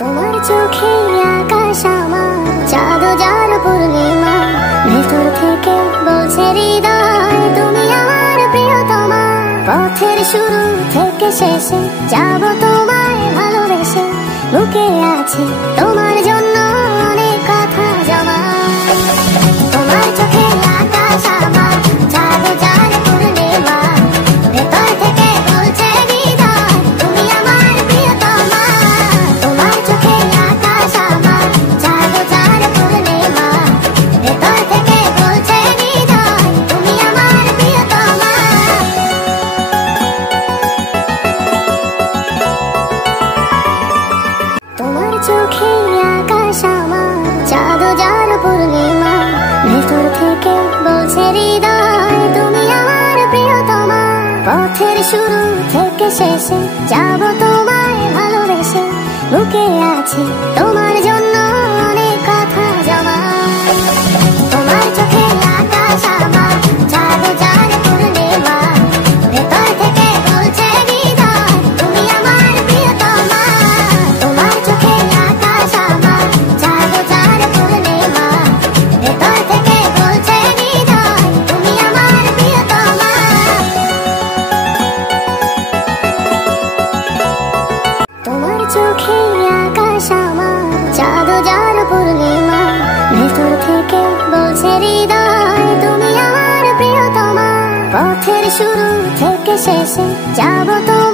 তোমার চোখে আকাশ আমার, চাঁদ যার পূর্ণিমা, ভেতর থেকে বলছে হৃদয় তুমি আমার প্রিয়তমা। পথের শুরু থেকে শেষে যাব তোমায় ভালোবেসে, বুকে আছে তোমার জন্য অনেক কথা জমা। তোমার চোখে আকাশ আমার, চাঁদ যার পূর্ণিমা, ভেতর থেকে বলছে হৃদয় তুমি আমার প্রিয়তমা। তোমার চোখে আকাশ আমার, চাঁদ যার পূর্ণিমা, ভেতর থেকে বলছে হৃদয় তুমি আমার প্রিয়তমা। তোমার চোখে আকাশ আমার, চাঁদ যার পূর্ণিমা, ভেতর থেকে বলছে হৃদয় তুমি আমার প্রিয়তমা। পথের শুরু থেকে শেষে যাব তোমায় ভালোবেসে, বুকে আছে তোমার জন্য অনেক কথা জমা। তোমার চোখে আকাশ আমার, চাঁদ যার পূর্ণিমা, ভেতর থেকে বলছে হৃদয় তুমি আমার প্রিয়তমা। তোমার চোখে আকাশ আমার, চাঁদ যার পূর্ণিমা, ভেতর থেকে বলছে হৃদয় তুমি আমার প্রিয়তমা। তোমার চোখে আকাশ আমার, চাঁদ যার পূর্ণিমা, ভেতর থেকে বলছে হৃদয় তুমি আমার প্রিয়তমা। পথের শুরু থেকে শেষে যাব তোমার